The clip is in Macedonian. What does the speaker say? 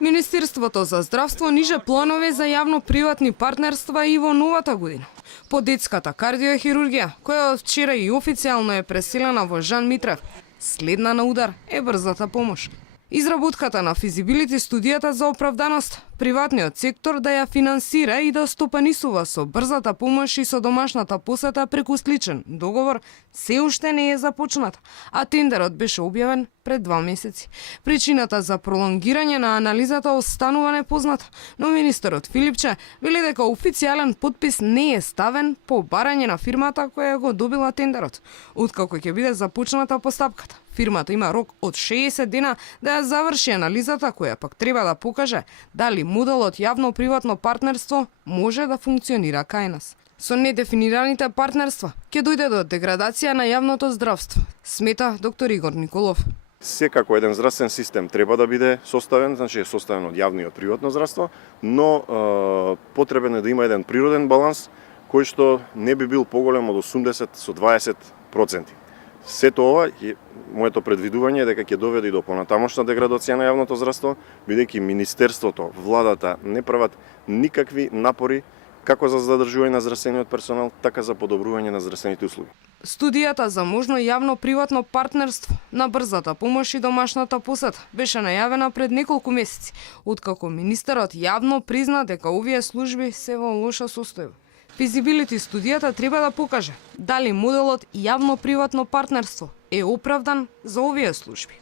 Министерството за здравство ниже планове за јавно-приватни партнерства и во новата година. По детската кардиохирургија, која од вчера и официјално е преселена во Жан Митрев, следна на удар е брзата помош. Изработката на физибилити студијата за оправданост приватниот сектор да ја финансира и да стопанисува со брзата помош и со домашната посета преку сличен договор се уште не е започнат, а тендерот беше објавен пред 2 месеци. Причината за пролонгирање на анализата останува непозната, но министерот Филипче вели дека официјален потпис не е ставен по барање на фирмата која го добила тендерот. Откако ќе биде започната постапката, фирмата има рок од 60 дена да ја заврши анализата, која пак треба да покаже дали моделот јавно-приватно партнерство може да функционира кај нас. Со недефинираните партнерства ќе дојде до деградација на јавното здравство, смета доктор Игор Николов. Секако еден здравствен систем треба да биде составен, значи е составен од јавно и од приватно здравство, но потребен е да има еден природен баланс кој што не би бил поголем од 80 со 20%. Сето ова, моето предвидување е дека ќе доведе и до понатамошна деградација на јавното здравство, бидејќи министерството, владата не прават никакви напори како за задржување на здравствениот персонал, така за подобрување на здравствените услуги. Студијата за можно јавно-приватно партнерство на брзата помош и домашната посета беше најавена пред неколку месеци, откако министерот јавно призна дека овие служби се во лоша состојба. Физибилити студијата треба да покаже дали моделот јавно-приватно партнерство е оправдан за овие служби.